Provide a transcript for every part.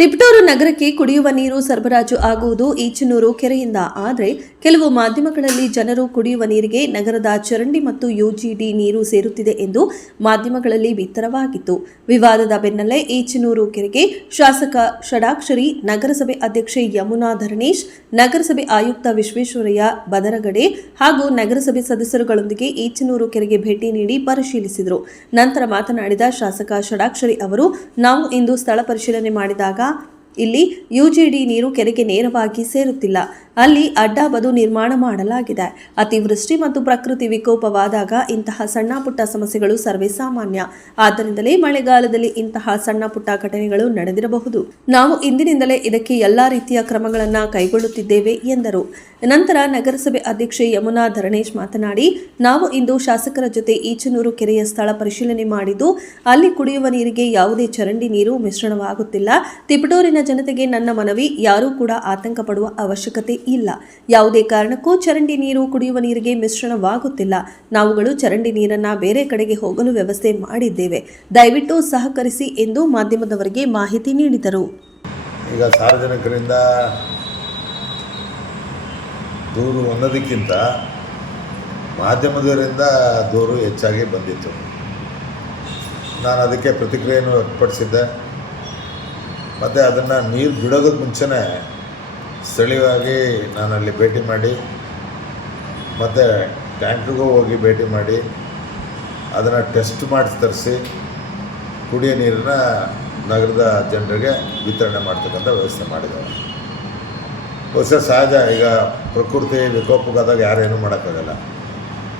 ತಿಪಟೂರು ನಗರಕ್ಕೆ ಕುಡಿಯುವ ನೀರು ಸರಬರಾಜು ಆಗುವುದು ಈಚನೂರು ಕೆರೆಯಿಂದ. ಆದರೆ ಕೆಲವು ಮಾಧ್ಯಮಗಳಲ್ಲಿ ಜನರು ಕುಡಿಯುವ ನೀರಿಗೆ ನಗರದ ಚರಂಡಿ ಮತ್ತು ಯುಜಿಡಿ ನೀರು ಸೇರುತ್ತಿದೆ ಎಂದು ಮಾಧ್ಯಮಗಳಲ್ಲಿ ಬಿತ್ತರವಾಗಿತ್ತು. ವಿವಾದದ ಬೆನ್ನಲ್ಲೇ ಈಚನೂರು ಕೆರೆಗೆ ಶಾಸಕ ಷಡಾಕ್ಷರಿ, ನಗರಸಭೆ ಅಧ್ಯಕ್ಷೆ ಯಮುನಾ ಧರಣೇಶ್, ನಗರಸಭೆ ಆಯುಕ್ತ ವಿಶ್ವೇಶ್ವರಯ್ಯ ಬದರಗಡೆ ಹಾಗೂ ನಗರಸಭೆ ಸದಸ್ಯರುಗಳೊಂದಿಗೆ ಈಚನೂರು ಕೆರೆಗೆ ಭೇಟಿ ನೀಡಿ ಪರಿಶೀಲಿಸಿದರು. ನಂತರ ಮಾತನಾಡಿದ ಶಾಸಕ ಷಡಾಕ್ಷರಿ ಅವರು, ನಾವು ಇಂದು ಸ್ಥಳ ಪರಿಶೀಲನೆ ಮಾಡಿದಾಗ ಇಲ್ಲಿ ಯುಜಿಡಿ ನೀರು ಕೆರೆಗೆ ನೇರವಾಗಿ ಸೇರುತ್ತಿಲ್ಲ. ಅಲ್ಲಿ ಅಡ್ಡಬದು ನಿರ್ಮಾಣ ಮಾಡಲಾಗಿದೆ. ಅತಿವೃಷ್ಟಿ ಮತ್ತು ಪ್ರಕೃತಿ ವಿಕೋಪವಾದಾಗ ಇಂತಹ ಸಣ್ಣ ಪುಟ್ಟ ಸಮಸ್ಯೆಗಳು ಸರ್ವೇ ಸಾಮಾನ್ಯ. ಆದ್ದರಿಂದಲೇ ಮಳೆಗಾಲದಲ್ಲಿ ಇಂತಹ ಸಣ್ಣ ಪುಟ್ಟ ಘಟನೆಗಳು ನಡೆದಿರಬಹುದು. ನಾವು ಇಂದಿನಿಂದಲೇ ಇದಕ್ಕೆ ಎಲ್ಲಾ ರೀತಿಯ ಕ್ರಮಗಳನ್ನು ಕೈಗೊಳ್ಳುತ್ತಿದ್ದೇವೆ ಎಂದರು. ನಂತರ ನಗರಸಭೆ ಅಧ್ಯಕ್ಷೆ ಯಮುನಾ ಧರಣೇಶ್ ಮಾತನಾಡಿ, ನಾವು ಇಂದು ಶಾಸಕರ ಜೊತೆ ಈಚನೂರು ಕೆರೆಯ ಸ್ಥಳ ಪರಿಶೀಲನೆ ಮಾಡಿದ್ದು, ಅಲ್ಲಿ ಕುಡಿಯುವ ನೀರಿಗೆ ಯಾವುದೇ ಚರಂಡಿ ನೀರು ಮಿಶ್ರಣವಾಗುತ್ತಿಲ್ಲ. ತಿಪಟೂರಿನ ಜನತೆಗೆ ನನ್ನ ಮನವಿ, ಯಾರೂ ಕೂಡ ಆತಂಕ ಪಡುವ ಅವಶ್ಯಕತೆ ಇಲ್ಲ. ಯಾವುದೇ ಕಾರಣಕ್ಕೂ ಚರಂಡಿ ನೀರು ಕುಡಿಯುವ ನೀರಿಗೆ ಮಿಶ್ರಣವಾಗುತ್ತಿಲ್ಲ. ನಾವುಗಳು ಚರಂಡಿ ನೀರನ್ನ ಬೇರೆ ಕಡೆಗೆ ಹೋಗಲು ವ್ಯವಸ್ಥೆ ಮಾಡಿದ್ದೇವೆ. ದಯವಿಟ್ಟು ಸಹಕರಿಸಿ ಎಂದು ಮಾಧ್ಯಮದವರಿಗೆ ಮಾಹಿತಿ ನೀಡಿದರು. ಈಗ ಸಾರ್ವಜನಿಕರಿಂದ ದೂರು ಅನ್ನೋದಕ್ಕಿಂತ ಮಾಧ್ಯಮದವರಿಂದ ದೂರು ಹೆಚ್ಚಾಗಿ ಬಂದಿತ್ತು. ನಾನು ಅದಕ್ಕೆ ಪ್ರತಿಕ್ರಿಯೆಯನ್ನು ವ್ಯಕ್ತಪಡಿಸಿದ್ದೆ. ಮತ್ತು ಅದನ್ನು ನೀರು ಬಿಡೋದಕ್ಕೆ ಮುಂಚೆನೇ ಸ್ಥಳೀಯವಾಗಿ ನಾನು ಅಲ್ಲಿ ಭೇಟಿ ಮಾಡಿ, ಮತ್ತು ಟ್ಯಾಂಕ್ರಿಗೂ ಹೋಗಿ ಭೇಟಿ ಮಾಡಿ ಅದನ್ನು ಟೆಸ್ಟ್ ಮಾಡಿ ತರಿಸಿ ಕುಡಿಯೋ ನೀರನ್ನ ನಗರದ ಜನರಿಗೆ ವಿತರಣೆ ಮಾಡ್ತಕ್ಕಂಥ ವ್ಯವಸ್ಥೆ ಮಾಡಿದ್ದಾರೆ. ಬಹುಶಃ ಸಹಜ, ಈಗ ಪ್ರಕೃತಿ ವಿಕೋಪಕ್ಕಾದಾಗ ಯಾರೇನೂ ಮಾಡೋಕ್ಕಾಗಲ್ಲ.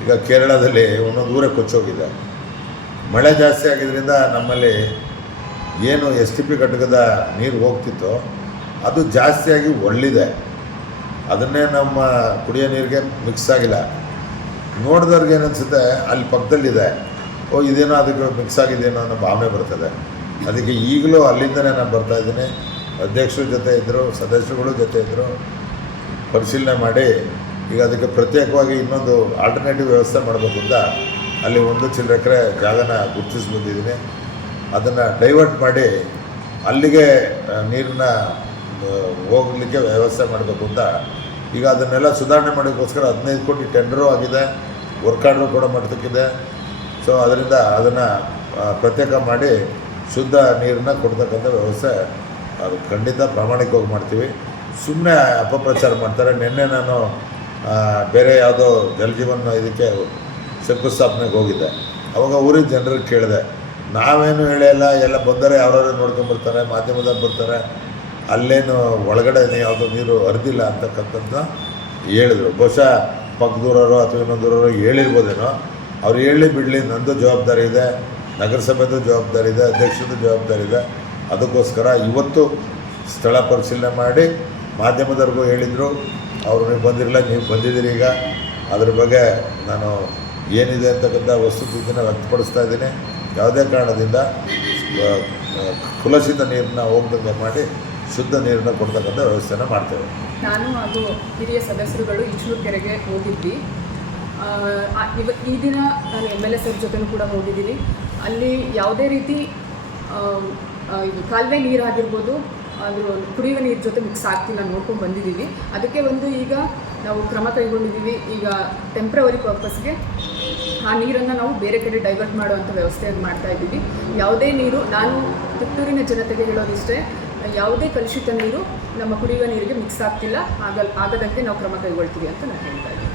ಈಗ ಕೇರಳದಲ್ಲಿ ಒಂದೊಂದು ಊರೇ ಕೊಚ್ಚೋಗಿದೆ. ಮಳೆ ಜಾಸ್ತಿ ಆಗಿದ್ದರಿಂದ ನಮ್ಮಲ್ಲಿ ಏನು STP ಘಟಕದ ನೀರು ಹೋಗ್ತಿತ್ತೋ ಅದು ಜಾಸ್ತಿಯಾಗಿ ಒಳ್ಳಿದೆ. ಅದನ್ನೇ ನಮ್ಮ ಕುಡಿಯೋ ನೀರಿಗೆ ಮಿಕ್ಸ್ ಆಗಿಲ್ಲ. ನೋಡಿದವ್ರಿಗೆ ಏನನ್ಸುತ್ತೆ, ಅಲ್ಲಿ ಪಕ್ಕದಲ್ಲಿದೆ, ಇದೇನೋ ಅದಕ್ಕೆ ಮಿಕ್ಸ್ ಆಗಿದೆಯೇನೋ ಅನ್ನೋ ಭಾವನೆ ಬರ್ತದೆ. ಅದಕ್ಕೆ ಈಗಲೂ ಅಲ್ಲಿಂದನೇ ನಾನು ಬರ್ತಾಯಿದ್ದೀನಿ. ಅಧ್ಯಕ್ಷರ ಜೊತೆ ಇದ್ದರು, ಸದಸ್ಯರುಗಳು ಜೊತೆ ಇದ್ದರು, ಪರಿಶೀಲನೆ ಮಾಡಿ ಈಗ ಅದಕ್ಕೆ ಪ್ರತ್ಯೇಕವಾಗಿ ಇನ್ನೊಂದು ಆಲ್ಟರ್ನೇಟಿವ್ ವ್ಯವಸ್ಥೆ ಮಾಡಬೇಕು ಅಂತ ಅಲ್ಲಿ 1 ಚಿಲ್ಲರೆ ಎಕರೆ ಜಾಗನ ಗುರುತಿಸಿ ಬಂದಿದ್ದೀನಿ. ಅದನ್ನು ಡೈವರ್ಟ್ ಮಾಡಿ ಅಲ್ಲಿಗೆ ನೀರನ್ನ ಹೋಗಲಿಕ್ಕೆ ವ್ಯವಸ್ಥೆ ಮಾಡಬೇಕು ಅಂತ ಈಗ ಅದನ್ನೆಲ್ಲ ಸುಧಾರಣೆ ಮಾಡೋಕ್ಕೋಸ್ಕರ 15 ಕೋಟಿ ಟೆಂಡರು ಆಗಿದೆ, ವರ್ಕ್ ಆರ್ಡ್ರು ಕೂಡ ಮಾಡತಕ್ಕಿದೆ. ಸೊ ಅದರಿಂದ ಅದನ್ನು ಪ್ರತ್ಯೇಕ ಮಾಡಿ ಶುದ್ಧ ನೀರನ್ನ ಕೊಡ್ತಕ್ಕಂಥ ವ್ಯವಸ್ಥೆ ಅದು ಖಂಡಿತ ಪ್ರಾಮಾಣಿಕವಾಗಿ ಮಾಡ್ತೀವಿ. ಸುಮ್ಮನೆ ಅಪಪ್ರಚಾರ ಮಾಡ್ತಾರೆ. ನಿನ್ನೆ ನಾನು ಬೇರೆ ಯಾವುದೋ ಜಲಜೀವನ ಇದಕ್ಕೆ ಶಂಕುಸ್ಥಾಪನೆಗೆ ಹೋಗಿದ್ದೆ. ಅವಾಗ ಊರಿನ ಜನರಿಗೆ ಕೇಳಿದೆ, ನಾವೇನು ಹೇಳಿಲ್ಲ, ಎಲ್ಲ ಬಂದರೆ ಯಾರು ನೋಡ್ಕೊಂಬರ್ತಾರೆ, ಮಾಧ್ಯಮದಲ್ಲಿ ಬರ್ತಾರೆ, ಅಲ್ಲೇನು ಒಳಗಡೆ ಯಾವುದೋ ನೀರು ಹರಿದಿಲ್ಲ ಅಂತಕ್ಕಂಥದ್ದು ಹೇಳಿದರು. ಬಹುಶಃ ಪಕ್ಕದೂರವರು ಅಥವಾ ಇನ್ನೊಂದೂರವರು ಹೇಳಿರ್ಬೋದೇನೋ. ಅವ್ರು ಹೇಳಿ ಬಿಡಲಿ, ನಂದು ಜವಾಬ್ದಾರಿ ಇದೆ, ನಗರಸಭೆದು ಜವಾಬ್ದಾರಿ ಇದೆ, ಅಧ್ಯಕ್ಷರದ್ದು ಜವಾಬ್ದಾರಿ ಇದೆ. ಅದಕ್ಕೋಸ್ಕರ ಇವತ್ತು ಸ್ಥಳ ಪರಿಶೀಲನೆ ಮಾಡಿ ಮಾಧ್ಯಮದವ್ರಿಗೂ ಹೇಳಿದರು. ಅವರು ನೀವು ಬಂದಿರಲಿಲ್ಲ, ನೀವು ಬಂದಿದ್ದೀರಿ. ಈಗ ಅದ್ರ ಬಗ್ಗೆ ನಾನು ಏನಿದೆ ಅಂತಕ್ಕಂಥ ವಸ್ತುಸ್ಥಿತಿನ ವ್ಯಕ್ತಪಡಿಸ್ತಾ ಇದ್ದೀನಿ. ಯಾವುದೇ ಕಾರಣದಿಂದ ಕುಲಸಿತ ನೀರನ್ನ ಹೋಗ್ದಂಗೆ ಮಾಡಿ ಶುದ್ಧ ನೀರನ್ನ ಕೊಡ್ತಕ್ಕಂಥ ವ್ಯವಸ್ಥೆನ ಮಾಡ್ತೇವೆ. ನಾನು ಹಾಗೂ ಹಿರಿಯ ಸದಸ್ಯರುಗಳು ಈಚನೂರು ಕೆರೆಗೆ ಹೋಗಿದ್ವಿ. ಈ ದಿನ ನಾನು MLA ಸರ್ ಜೊತೆನೂ ಕೂಡ ಹೋಗಿದ್ದೀನಿ. ಅಲ್ಲಿ ಯಾವುದೇ ರೀತಿ ಇದು ಕಾಲುವೆ ನೀರಾಗಿರ್ಬೋದು, ಅದು ಕುಡಿಯುವ ನೀರು ಜೊತೆ ಮಿಕ್ಸ್ ಆಗ್ತಿಲ್ಲ ನೋಡ್ಕೊಂಡು ಬಂದಿದ್ದೀವಿ. ಅದಕ್ಕೆ ಈಗ ನಾವು ಕ್ರಮ ಕೈಗೊಂಡಿದ್ದೀವಿ. ಈಗ ಟೆಂಪ್ರವರಿ ಪರ್ಪಸ್ಗೆ ಆ ನೀರನ್ನು ನಾವು ಬೇರೆ ಕಡೆ ಡೈವರ್ಟ್ ಮಾಡುವಂಥ ವ್ಯವಸ್ಥೆಯನ್ನು ಮಾಡ್ತಾಯಿದ್ದೀವಿ. ಯಾವುದೇ ನೀರು, ನಾನು ತಿಪಟೂರಿನ ಜನತೆಗೆ ಹೇಳೋದಿಷ್ಟೇ, ಯಾವುದೇ ಕಲುಷಿತ ನೀರು ನಮ್ಮ ಕುಡಿಯುವ ನೀರಿಗೆ ಮಿಕ್ಸ್ ಆಗ್ತಿಲ್ಲ, ಆಗದಂತೆ ನಾವು ಕ್ರಮ ಕೈಗೊಳ್ತೀವಿ ಅಂತ ನಾನು ಹೇಳ್ತಾ ಇದ್ದೀನಿ.